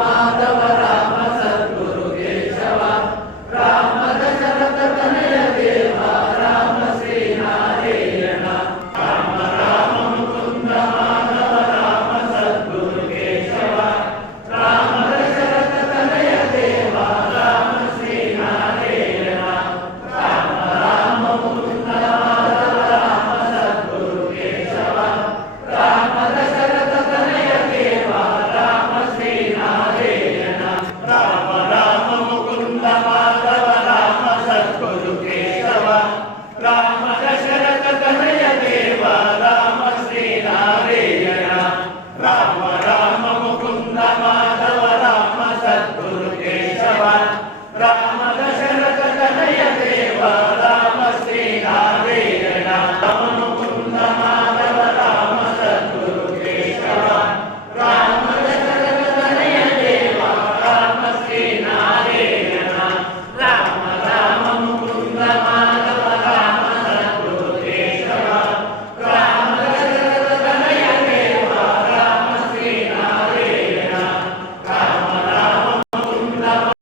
Madhav Ram Sadhguru Keshav Ram Dasharath